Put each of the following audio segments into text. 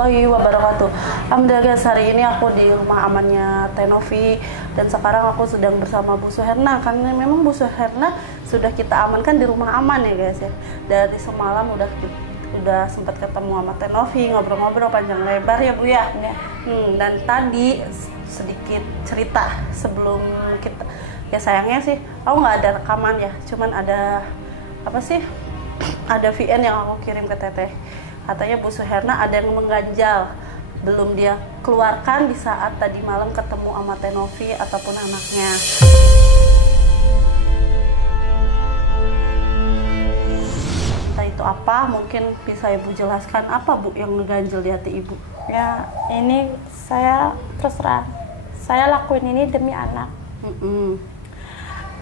warahmatullahi wabarakatuh. Alhamdulillah guys, hari ini aku di rumah amannya Tenovi dan sekarang aku sedang bersama Bu Suherna karena memang Bu Suherna sudah kita amankan di rumah aman ya guys ya. Dari semalam udah sempat ketemu sama Tenovi, ngobrol-ngobrol panjang lebar ya Bu ya. Dan tadi sedikit cerita sebelum kita, ya sayangnya sih aku nggak ada rekaman ya, cuman ada apa sih, ada VN yang aku kirim ke Teteh. Katanya Bu Suherna ada yang mengganjal, belum dia keluarkan di saat tadi malam ketemu sama Tenovi ataupun anaknya. Entah itu apa, mungkin bisa Ibu jelaskan apa Bu yang ngeganjel di hati Ibu? Ya, ini saya terus terang, saya lakuin ini demi anak.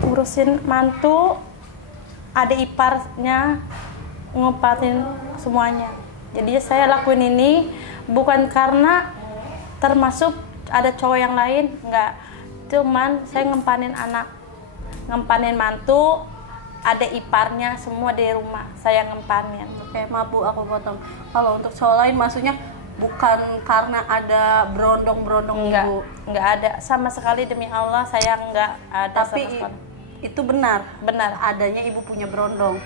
Ngurusin mantu, adik iparnya, ngempatin semuanya. Jadi saya lakuin ini bukan karena termasuk ada cowok yang lain, enggak. Cuman saya ngempanin anak, ngempanin mantu, ada iparnya, semua di rumah saya ngempanin. Oke, maaf Bu, aku potong. Kalau untuk cowok lain maksudnya bukan karena ada berondong-berondong Ibu? Enggak ada. Sama sekali demi Allah saya enggak ada. Tapi itu benar? Benar. Adanya Ibu punya berondong?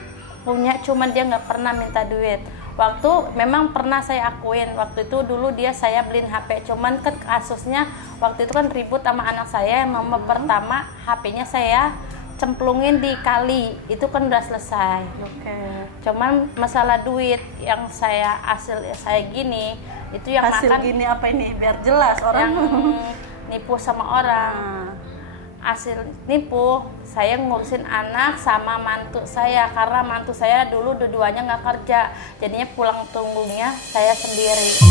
Punya, cuman dia nggak pernah minta duit. Waktu memang pernah saya akuin, waktu itu dulu dia saya beliin HP, cuman kan kasusnya waktu itu kan ribut sama anak saya yang nomor pertama, HP-nya saya cemplungin di kali, itu kan udah selesai. Cuman masalah duit yang saya saya gini, itu yang hasil makan gini apa ini biar jelas orang yang nipu sama orang. Hasil nipu, saya ngurusin anak sama mantu saya karena mantu saya dulu dua-duanya nggak kerja, jadinya pulang tunggunya saya sendiri.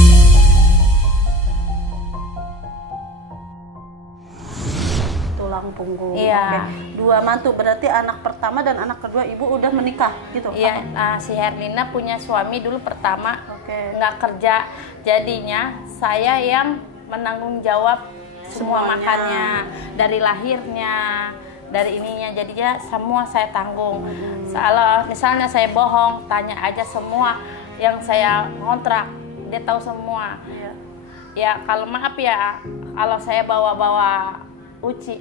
Tulang punggung. Iya. Dua mantu, berarti anak pertama dan anak kedua Ibu udah menikah gitu? Iya. Si Herlina punya suami dulu pertama, nggak kerja, jadinya saya yang menanggung jawab semua makannya, dari lahirnya, dari ininya, jadinya semua saya tanggung. Kalau misalnya saya bohong, tanya aja semua yang saya kontrak, dia tahu semua. Ya kalau maaf ya, kalau saya bawa-bawa uci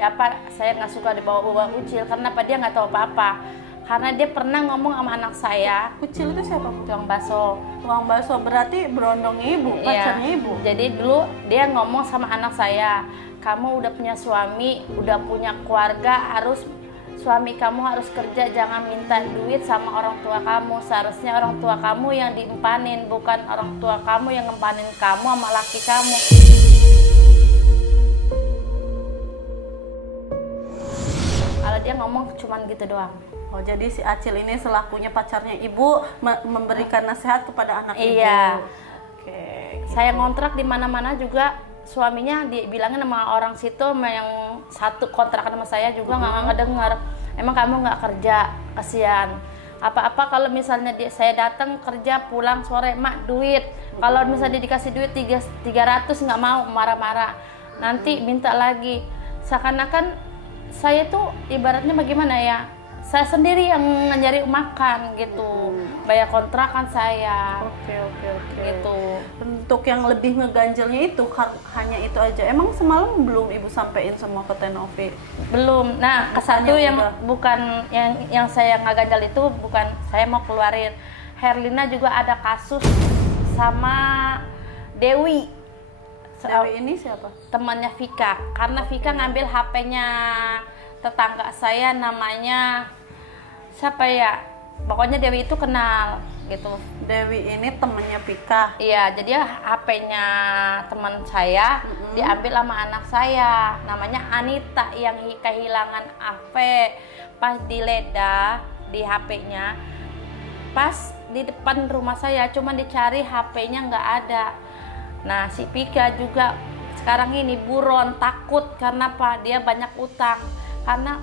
saya nggak suka dibawa-bawa ucil karena dia nggak tahu apa-apa. Karena dia pernah ngomong sama anak saya. Ucil itu siapa? Tukang bakso. Tukang bakso, berarti berondongnya Ibu, pacarnya Ibu? Jadi dulu dia ngomong sama anak saya, kamu udah punya suami, udah punya keluarga, suami kamu harus kerja, jangan minta duit sama orang tua kamu. Seharusnya orang tua kamu yang diempanin, bukan orang tua kamu yang ngempanin kamu sama laki kamu. Kalau dia ngomong cuman gitu doang. Oh, jadi si Acil ini selakunya pacarnya Ibu memberikan nasihat kepada anak Ibu. Iya. Saya ngontrak di mana-mana juga, suaminya dibilangin sama orang situ yang satu kontrakan sama saya juga nggak ngedengar. Emang kamu nggak kerja, kasihan. Apa-apa kalau misalnya saya datang kerja pulang sore, mak duit. Kalau misalnya dikasih duit 300 nggak mau, marah-marah. Nanti minta lagi. Seakan-akan saya tuh ibaratnya bagaimana ya? Saya sendiri yang nyari makan gitu, bayar kontrakan saya. Oke. Gitu. Untuk yang lebih ngeganjelnya itu hanya itu aja. Emang semalam belum Ibu sampein semua ke Tenovi? Belum. Nah, kesatu yang bukan yang saya ngeganjal itu bukan saya mau keluarin. Herlina juga ada kasus sama Dewi. Dewi ini siapa? Temannya Vika. Karena Vika ngambil HP-nya tetangga saya, namanya siapa ya? Pokoknya Dewi itu kenal gitu. Dewi ini temannya Vika. Iya, jadi HP-nya teman saya diambil sama anak saya, namanya Anita, yang kehilangan HP pas digeledah di HP-nya. Pas di depan rumah saya, cuma dicari HP-nya nggak ada. Nah, si Vika juga sekarang ini buron, takut karena apa? Dia banyak utang. Karena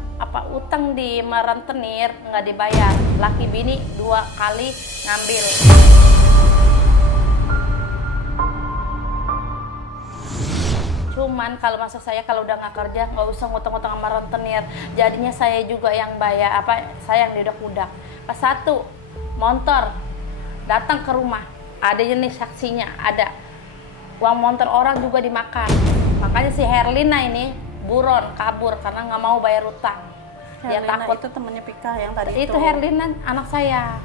utang di merentenir nggak dibayar, laki bini 2 kali ngambil. Cuman kalau maksud saya kalau udah nggak kerja nggak usah ngutang-ngutang sama rentenir, jadinya saya juga yang bayar, saya yang diudak-udak. Pas satu motor datang ke rumah, ada jenis saksinya, ada uang motor orang juga dimakan. Makanya si Herlina ini buron, kabur karena nggak mau bayar utang. Dia takut. Itu temannya Pika yang tadi itu Herlina anak saya.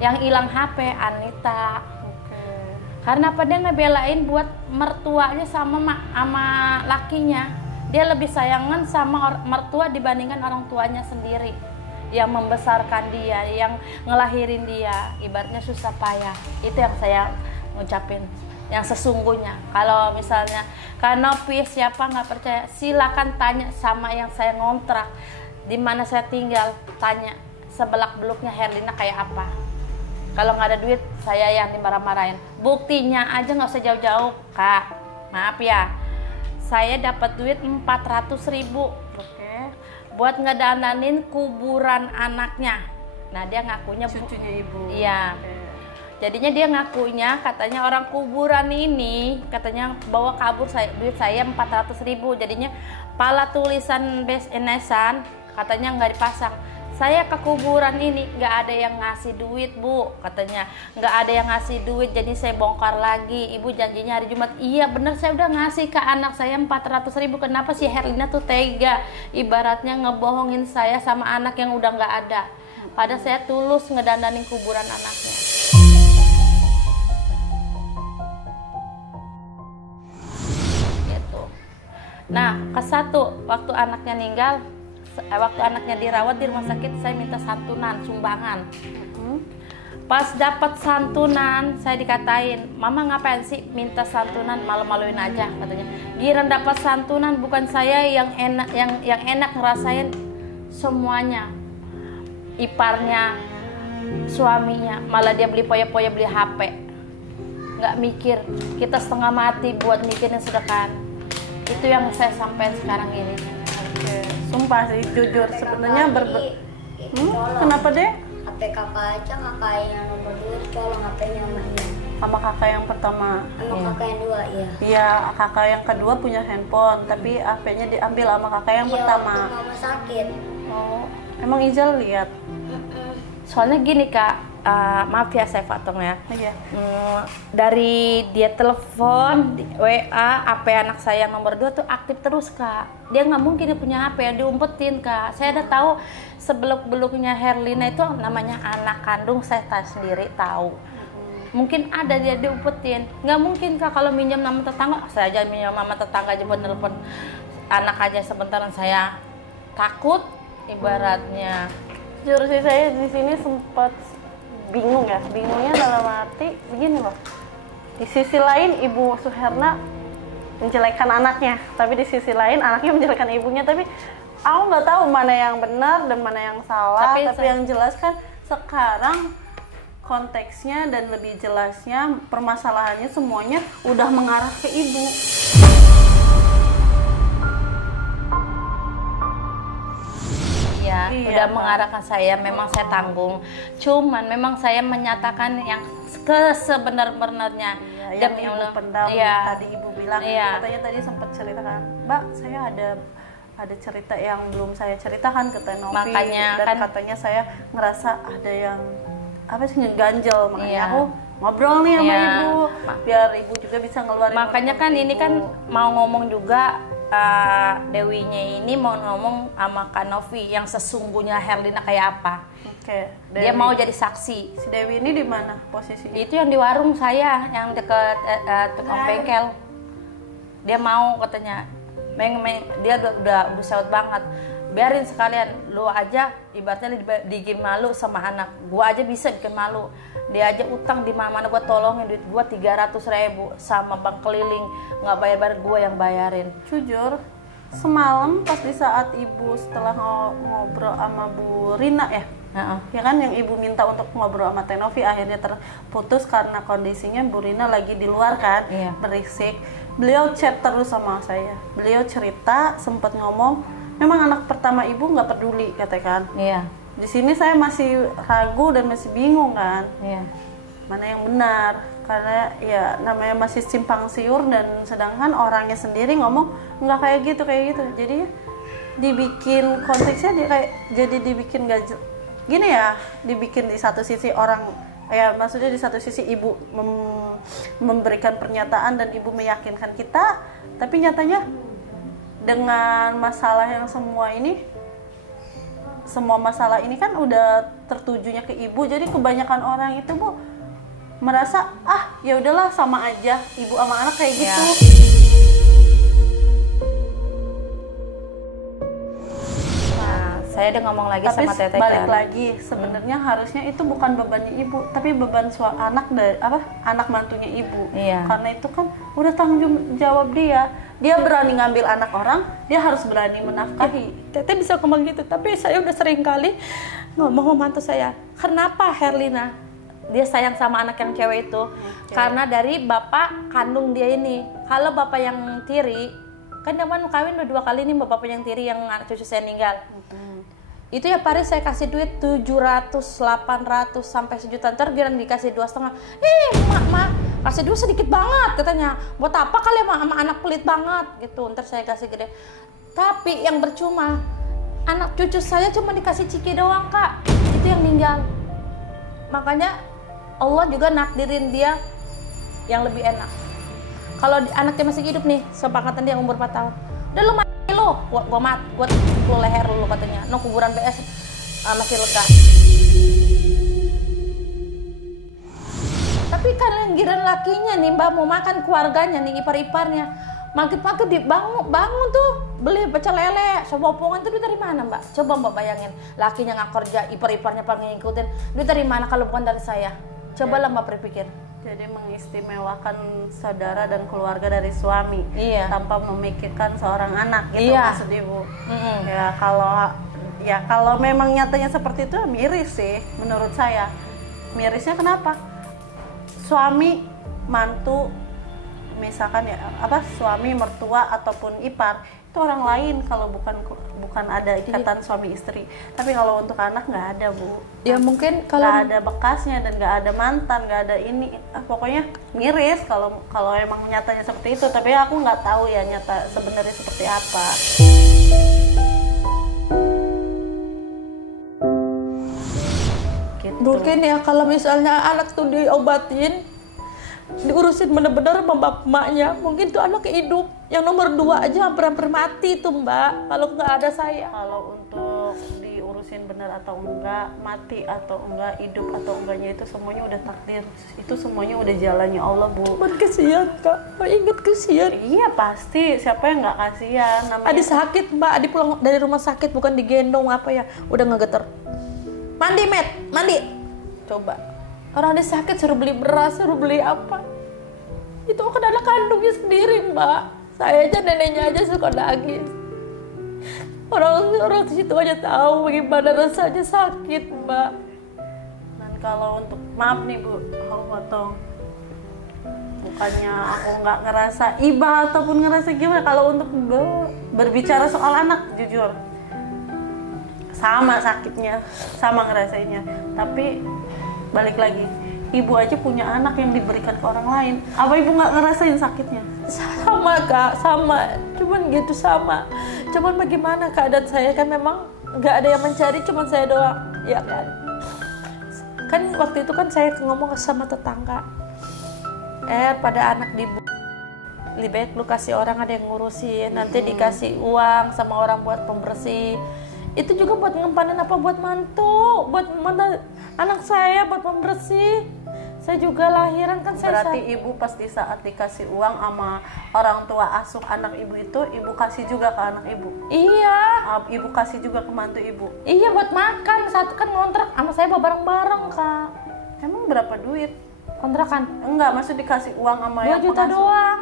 Yang hilang HP Anita. Karena apa, dia ngebelain buat mertuanya sama lakinya. Dia lebih sayangan sama mertua dibandingkan orang tuanya sendiri yang membesarkan dia, yang ngelahirin dia, ibaratnya susah payah. Itu yang saya ngucapin, yang sesungguhnya. Kalau misalnya Kanopi siapa nggak percaya, silakan tanya sama yang saya ngontrak, di mana saya tinggal, tanya sebelak beluknya Herlina kayak apa. Kalau nggak ada duit, saya yang dimarah-marahin. Buktinya aja nggak usah jauh-jauh, Kak. Maaf ya, saya dapat duit 400.000 buat ngedananin kuburan anaknya. Nah, dia ngakunya cucunya ibu. Iya. Jadinya dia ngakunya katanya orang kuburan ini katanya bawa kabur duit saya 400.000. Jadinya pala tulisan besenesan katanya nggak dipasang. Saya ke kuburan ini nggak ada yang ngasih duit, Bu, katanya nggak ada yang ngasih duit, jadi saya bongkar lagi. Ibu janjinya hari Jumat. Iya bener, saya udah ngasih ke anak saya 400.000. Kenapa si Herlina tuh tega, ibaratnya ngebohongin saya sama anak yang udah nggak ada, padahal saya tulus ngedandanin kuburan anaknya. Gitu. Nah, kesatu waktu anaknya meninggal, waktu anaknya dirawat di rumah sakit, saya minta santunan, sumbangan. Pas dapat santunan, saya dikatain, Mama ngapain sih minta santunan, malu-maluin aja katanya. Giran dapat santunan, bukan saya yang enak ngerasain semuanya. Iparnya, suaminya, malah dia beli poya-poya, beli HP. Nggak mikir, kita setengah mati buat mikirin sedekah. Itu yang saya sampaikan sekarang ini. Sumpah sih, jujur sebenarnya kenapa deh? HP kakak aja, kakak yang nomor 2 tolong HP-nya sama dia. Sama kakak yang pertama. Sama kakak yang 2, iya. Iya, kakak yang kedua punya handphone, tapi HP-nya diambil sama kakak yang pertama. Iya, waktu mama sakit. Oh, emang Ijal lihat? Soalnya gini Kak, maaf ya saya potong ya. Iya. Dari dia telepon, WA, HP anak saya nomor 2 tuh aktif terus Kak. Dia nggak mungkin dia punya HP yang diumpetin Kak. Saya udah tahu sebeluk-beluknya Herlina itu namanya anak kandung, saya sendiri tahu. Mungkin ada dia diumpetin. Nggak mungkin Kak kalau minjam nama tetangga, saya aja minjam nama tetangga aja buat telepon anak aja sebentar, saya takut ibaratnya. Jujur sih saya di sini sempat bingung ya, bingungnya dalam arti begini loh. Di sisi lain Ibu Suherna menjelekkan anaknya, tapi di sisi lain anaknya menjelekkan ibunya. Tapi aku nggak tahu mana yang benar dan mana yang salah. Tapi yang jelas kan sekarang konteksnya dan lebih jelasnya permasalahannya semuanya udah mengarah ke ibu. Iya, udah mengarahkan saya, memang saya tanggung. Cuman memang saya menyatakan yang sebenar-benarnya. Iya, yang ibu pendam. Iya. Tadi ibu bilang, katanya tadi sempat ceritakan, Mbak, saya ada cerita yang belum saya ceritakan ke Tenovi. Makanya dan kan katanya saya ngerasa ada yang ngeganjel, makanya aku ngobrol nih sama ibu, biar ibu juga bisa ngeluarin. Makanya kan ini kan mau ngomong juga, Dewinya ini mau ngomong sama Kanovi yang sesungguhnya Herlina kayak apa. Dia mau jadi saksi. Si Dewi ini di mana posisinya? Itu yang di warung saya, yang deket tukang bengkel. Dia mau katanya, dia udah sewot banget. Biarin sekalian, lu aja ibaratnya dibikin malu sama anak. Gua aja bisa bikin malu. Dia aja utang di mana-mana, gua tolongin duit gua 300.000 sama bank keliling, nggak bayar-bayar, gua yang bayarin. Jujur, semalam pas di saat ibu setelah ngobrol sama Bu Rina ya, ya kan yang ibu minta untuk ngobrol sama Tenovi akhirnya terputus karena kondisinya Bu Rina lagi di luar kan, berisik. Beliau chat terus sama saya. Beliau cerita, sempat ngomong, memang anak pertama ibu nggak peduli katakan. Iya. Di sini saya masih ragu dan masih bingung kan. Iya. Mana yang benar? Karena ya namanya masih simpang siur dan sedangkan orangnya sendiri ngomong nggak kayak gitu. Jadi dibikin konteksnya jadi dibikin gak gini ya. Dibikin di satu sisi orang Ya maksudnya di satu sisi ibu memberikan pernyataan dan ibu meyakinkan kita, tapi nyatanya dengan masalah yang semua masalah ini kan udah tertujunya ke ibu, jadi kebanyakan orang itu Bu merasa ya udahlah sama aja ibu sama anak kayak gitu. Saya udah ngomong lagi tapi sama Teteh balik kan. lagi sebenarnya harusnya itu bukan bebannya ibu, tapi beban anak mantunya ibu. Iya. Karena itu kan udah tanggung jawab dia berani ngambil anak orang, dia harus berani menafkahi. Teteh bisa ngomong gitu, tapi saya udah sering kali ngomong sama mantu saya, kenapa Herlina dia sayang sama anak yang cewek itu? Karena dari bapak kandung dia ini. Kalau bapak yang tiri, kan dia kawin udah 2 kali nih bapak yang tiri yang cucu saya meninggal. Itu ya Paris saya kasih duit 700, 800 sampai sejuta, ntar giran dikasih 2,5. Mak kasih duit sedikit banget katanya. Buat apa kali sama anak pelit banget gitu. Ntar saya kasih gede. Tapi yang percuma, anak cucu saya cuma dikasih ciki doang Kak. Itu yang meninggal. Makanya Allah juga nakdirin dia yang lebih enak. Kalau anaknya masih hidup nih, sepakatan dia umur 4 tahun. Udah lu mati lu, gua pukul leher lu katanya. No kuburan BS masih lega. Tapi kan yang giran lakinya nih Mbak mau makan keluarganya nih, ipar-iparnya. Maghrib-maghrib bangun tuh beli pecel lele, sobopongan itu duit dari mana Mbak? Coba Mbak bayangin, lakinya nggak kerja, ipar-iparnya pengen ngikutin, duit dari mana kalau bukan dari saya? Cobalah Mbak berpikir. Jadi mengistimewakan saudara dan keluarga dari suami, tanpa memikirkan seorang anak, gitu maksud ibu. Ya kalau memang nyatanya seperti itu miris sih menurut saya. Mirisnya kenapa? Suami mantu, misalkan suami mertua ataupun ipar itu orang lain kalau bukan ada ikatan suami istri. Tapi kalau untuk anak nggak ada Bu. Ya mungkin kalau nggak ada bekasnya dan nggak ada mantan, nggak ada ini, pokoknya miris kalau emang nyatanya seperti itu. Tapi aku nggak tahu ya nyata sebenarnya seperti apa. Gitu. Mungkin ya kalau misalnya anak tuh diobatin, diurusin bener-bener sama bapak-emaknya, mungkin tuh anak hidup. Yang nomor 2 aja hampir mati tuh Mbak, kalau nggak ada saya. Kalau untuk diurusin bener atau enggak, mati atau enggak, hidup atau enggaknya itu semuanya udah takdir. Itu semuanya udah jalannya Allah Bu. Cuman kesian Kak, inget kesian. Iya pasti, siapa yang nggak kasihan namanya. Adi sakit Mbak, Adi pulang dari rumah sakit bukan digendong udah ngegeter. Mandi Met, mandi. Coba, orang Adi sakit suruh beli beras, suruh beli apa. Itu kan anak kandungnya sendiri Mbak. Saya aja, neneknya aja suka nangis. Orang di situ aja tahu bagaimana rasanya sakit Mbak. Dan kalau untuk, maaf nih Bu, aku potong. Bukannya aku nggak ngerasa iba ataupun ngerasa gimana. Kalau untuk berbicara soal anak, jujur sama sakitnya, sama ngerasainnya. Tapi balik lagi, ibu aja punya anak yang diberikan ke orang lain. Apa ibu nggak ngerasain sakitnya? Sama Kak, sama. Cuman gitu sama. Cuman bagaimana keadaan saya kan memang nggak ada yang mencari, cuman saya doang, ya kan. Kan waktu itu kan saya ngomong sama tetangga. Pada anak lebih baik lu kasih orang ada yang ngurusin, nanti dikasih uang sama orang buat pembersih. Itu juga buat ngempanin buat mantu, buat anak saya, buat pembersih. Saya juga lahiran kan. Berarti ibu pas di saat dikasih uang sama orang tua asuh anak ibu itu, ibu kasih juga ke anak ibu? Iya. Ibu kasih juga ke mantu ibu? Iya, buat makan. Satu kan ngontrak sama saya bareng-bareng Kak. Emang berapa duit? Kontrakan? Enggak, maksud dikasih uang sama 2 juta doang.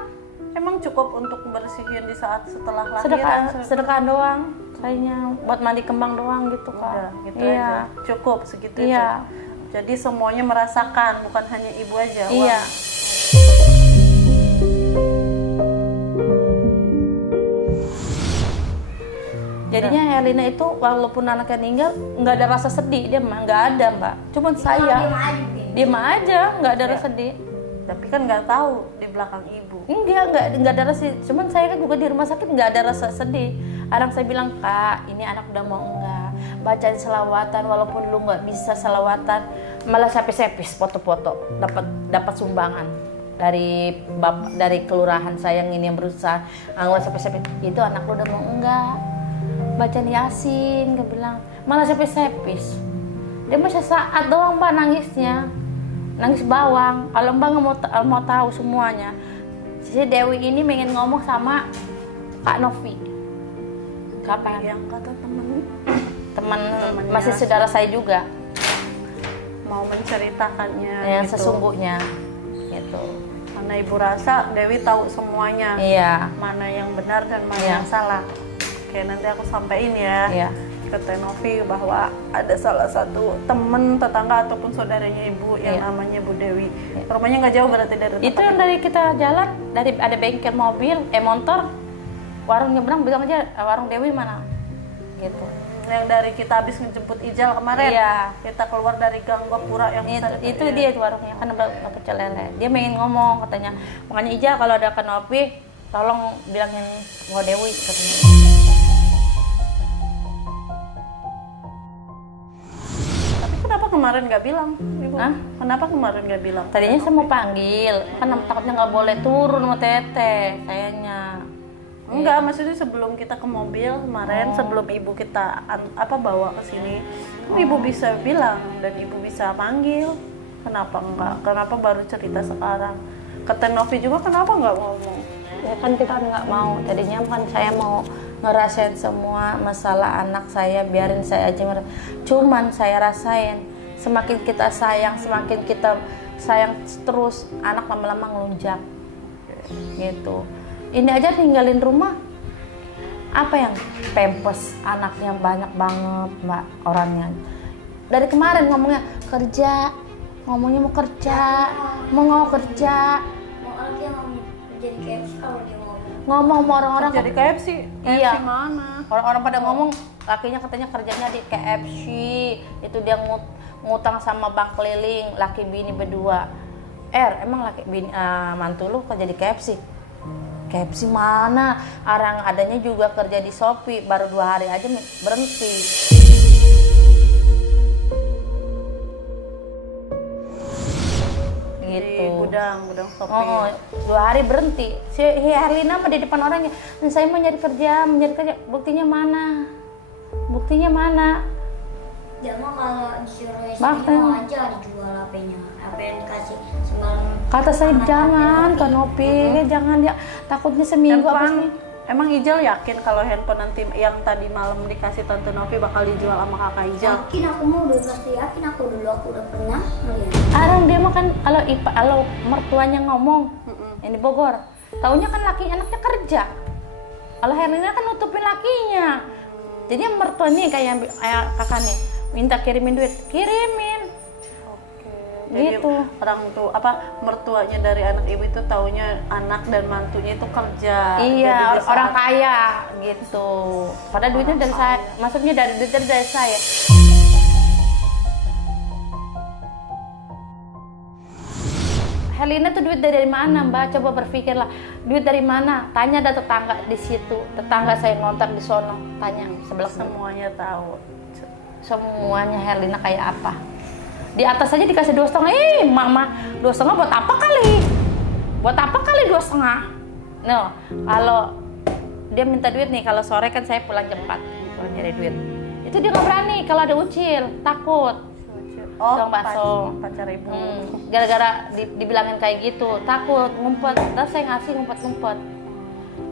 Emang cukup untuk bersihin di saat setelah lahiran? Sedekah doang. Kayaknya buat mandi kembang doang gitu Kak. Udah, gitu iya. Aja. Cukup segitu iya. Aja. Jadi semuanya merasakan, bukan hanya ibu aja. Iya. Wah. Jadinya Herlina itu walaupun anaknya meninggal nggak ada rasa sedih, dia mah nggak ada Mbak. Cuman saya diem aja, nggak ada rasa sedih. Tapi kan nggak tahu di belakang ibu. Nggak ada rasa. Cuman saya kan juga di rumah sakit nggak ada rasa sedih. Orang saya bilang, Kak, ini anak udah mau enggak, bacain selawatan, walaupun lu nggak bisa selawatan, malah sepis foto-foto, dapat sumbangan dari kelurahan saya yang ini yang berusaha, anggap sepis itu anak lu udah mau enggak, bacain Yasin, gue bilang, malah sepis. Dia masih saat doang Mbak nangisnya, nangis bawang. Kalau Mbak nggak mau tahu semuanya, si Dewi ini pengen ngomong sama Kak Novi. Kapan? Yang kata Teman masih saudara saya juga. Mau menceritakannya. Yang gitu. sesungguhnya, gitu. Karena ibu rasa Dewi tahu semuanya. Iya. Mana yang benar dan mana Iya. yang salah. Oke, nanti aku sampein ya. Iya. Ke Tenovi bahwa ada salah satu teman tetangga ataupun saudaranya ibu yang Iya. namanya Bu Dewi. Rumahnya nggak jauh berarti dari tempat Itu yang dari kita jalan, dari ada bengkel mobil, motor, warung nyebrang, bilang aja warung Dewi mana, gitu. Yang dari kita habis ngejemput Ijal kemarin. Iya. Kita keluar dari Gang Gapura yang besar Itu ya. dia warungnya kan ada pecel lele. Dia pengen ngomong katanya, makanya Ija kalau ada Kanopi, tolong bilangin Bu Dewi katanya. Kenapa kemarin nggak bilang, Ibu? Hah? Kenapa kemarin nggak bilang? Tadinya saya mau panggil, kan takutnya nggak boleh turun sama Teteh, sayangnya. Enggak, maksudnya sebelum kita ke mobil kemarin, sebelum ibu kita bawa ke sini, ibu bisa bilang dan ibu bisa panggil. Kenapa enggak? Kenapa baru cerita sekarang? Ke Tenovi juga kenapa nggak ngomong? Ya kan kita nggak mau, tadinya kan saya mau ngerasain semua masalah anak saya, biarin saya aja cuman saya rasain semakin kita sayang, semakin kita sayang terus, anak lama-lama ngelunjak gitu. Ini aja tinggalin rumah, apa yang pempes anaknya banyak banget Mbak orangnya. Dari kemarin ngomongnya kerja, ngomongnya mau kerja, mau kerja. Mau lagi mau jadi kayak kalau dia Ngomong sama orang-orang Jadi KFC? Iya. KFC mana? Orang-orang pada ngomong lakinya katanya kerjanya di KFC, itu dia ngutang sama bank keliling, laki bini berdua. Emang laki bini mantu lu kerja di KFC? KFC mana? Orang adanya juga kerja di Shopee, baru 2 hari aja berhenti. Gitu. Di gudang Shopee. Oh, 2 hari berhenti. Si Herlina mah di depan orangnya, saya mau nyari kerja. Buktinya mana? dia mah kalau disuruh Bahkan. mau aja dijual HP-nya, HP yang dikasih semalam. Kata saya anak jangan, HP. Kanopi, jangan ya. Takutnya seminggu apa sih? Emang Ijal yakin kalau handphone nanti yang tadi malam dikasih Tante Novi bakal dijual sama kakak Ijal? Yakin aku mau udah pasti yakin aku dulu aku udah pernah melihat. Orang dia mah kan kalau mertuanya ngomong, ini Bogor, taunya kan anaknya kerja. Kalau Herlina kan nutupin lakinya. Jadi yang mertua nih kayak kakak nih, minta kirimin duit, kirimin. Jadi Gitu. orang tuh mertuanya dari anak ibu itu taunya anak dan mantunya itu kerja. Iya, Jadi orang saat- kaya gitu. Padahal duitnya dari saya, maksudnya dari saya. Herlina tuh duit dari mana Mbak? Coba berpikirlah, duit dari mana? Tanya ada tetangga di situ, tetangga saya ngontrak di sono, tanya sebelah semuanya tahu. semuanya Herlina kayak apa. Di atas aja dikasih 2,5. Mama 2,5 buat apa kali? Buat apa kali 2,5? No, kalau dia minta duit nih, kalau sore kan saya pulang jam 4 kalau nyari duit. Itu dia nggak berani kalau ada ucil, takut. Tukang bakso. Pacar ibu. Gara-gara dibilangin kayak gitu, takut, ngumpet. Terus saya ngasih ngumpet-ngumpet.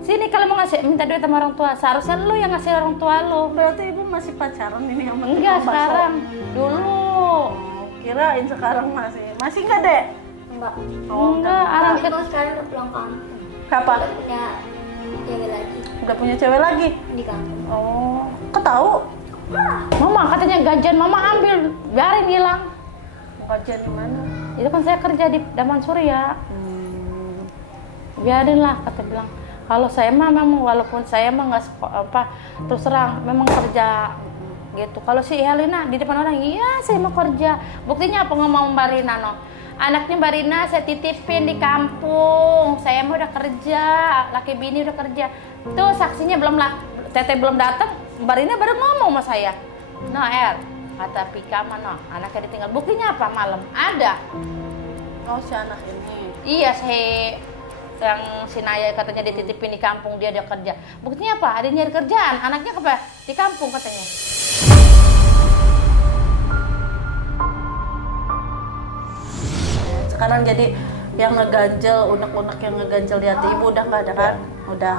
Sini kalau mau ngasih minta duit sama orang tua, seharusnya lu yang ngasih orang tua lu. Berarti ibu masih pacaran ini yang Enggak sekarang, dulu. Kirain sekarang masih nggak dek? Enggak. Enggak, orang Tapi kalau sekarang udah pulang kampung. Kapan? Udah punya cewek lagi Udah punya cewek lagi? di kampung. Oh, ketahu? Mama katanya gajian, mama ambil, biarin hilang. Gajian di mana? Itu kan saya kerja di Daman Surya. Biarin lah, kata bilang. Kalau saya mah memang walaupun saya mah nggak terus terang memang kerja gitu. Kalau si Herlina di depan orang, iya saya mau kerja. Buktinya apa ngomong Mbak Rina no? Anaknya Mbak Rina saya titipin di kampung. Saya mau udah kerja, laki bini udah kerja. Tuh saksinya Teteh belum datang, Mbak Rina baru ngomong sama saya. No kata Pika mana anaknya ditinggal. Buktinya apa malam? Ada. Oh si anak ini. Iya yang si Naya katanya dititipin di kampung dia kerja. Buktinya apa? Ada nyari kerjaan, anaknya di kampung katanya. Sekarang jadi yang ngeganjel, unek-unek yang ngeganjel di hati ibu udah nggak ada kan? Udah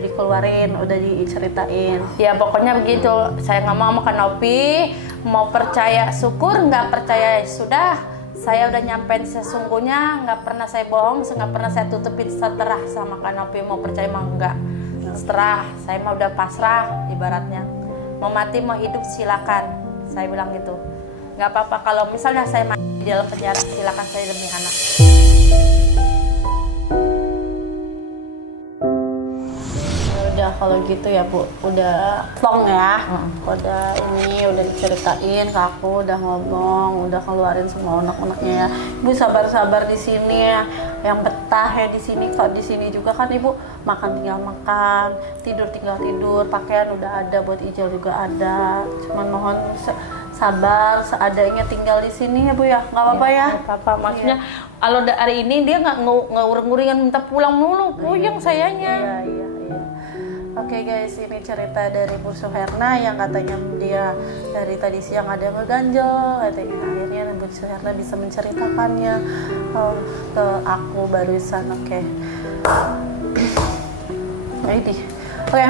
dikeluarin, udah diceritain. Ya pokoknya begitu. Saya ngomong sama Kak Novi, mau percaya syukur, nggak percaya sudah. Saya udah nyampein sesungguhnya, nggak pernah saya bohong, nggak pernah saya tutupin seterah sama Kak Novi. Mau percaya mau enggak, seterah. Saya mah udah pasrah ibaratnya. Mau mati mau hidup silakan. Saya bilang gitu. Nggak apa-apa kalau misalnya saya mati di dalam penjara, silakan saya demi anak. Udah kalau gitu ya Bu, udah plong ya, udah diceritain ke aku, udah ngomong, udah keluarin semua unek-uneknya ya. Ibu sabar-sabar di sini ya, yang betah ya di sini. Kok di sini juga kan Ibu makan tinggal makan, tidur tinggal tidur, pakaian udah ada, buat Ijal juga ada. Cuman mohon sabar, seadanya tinggal di sini ya Bu ya, nggak apa-apa ya. Nggak apa-apa, maksudnya kalau hari ini dia nggak nguring-nguringan minta pulang mulu, puyeng sayanya. Iya. Oke guys, ini cerita dari Bu Suherna yang katanya dia dari tadi siang ada yang ngeganjel, katanya akhirnya Bu Suherna bisa menceritakannya ke aku barusan. Oke,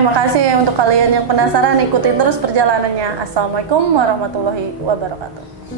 makasih untuk kalian yang penasaran, ikutin terus perjalanannya. Assalamualaikum warahmatullahi wabarakatuh.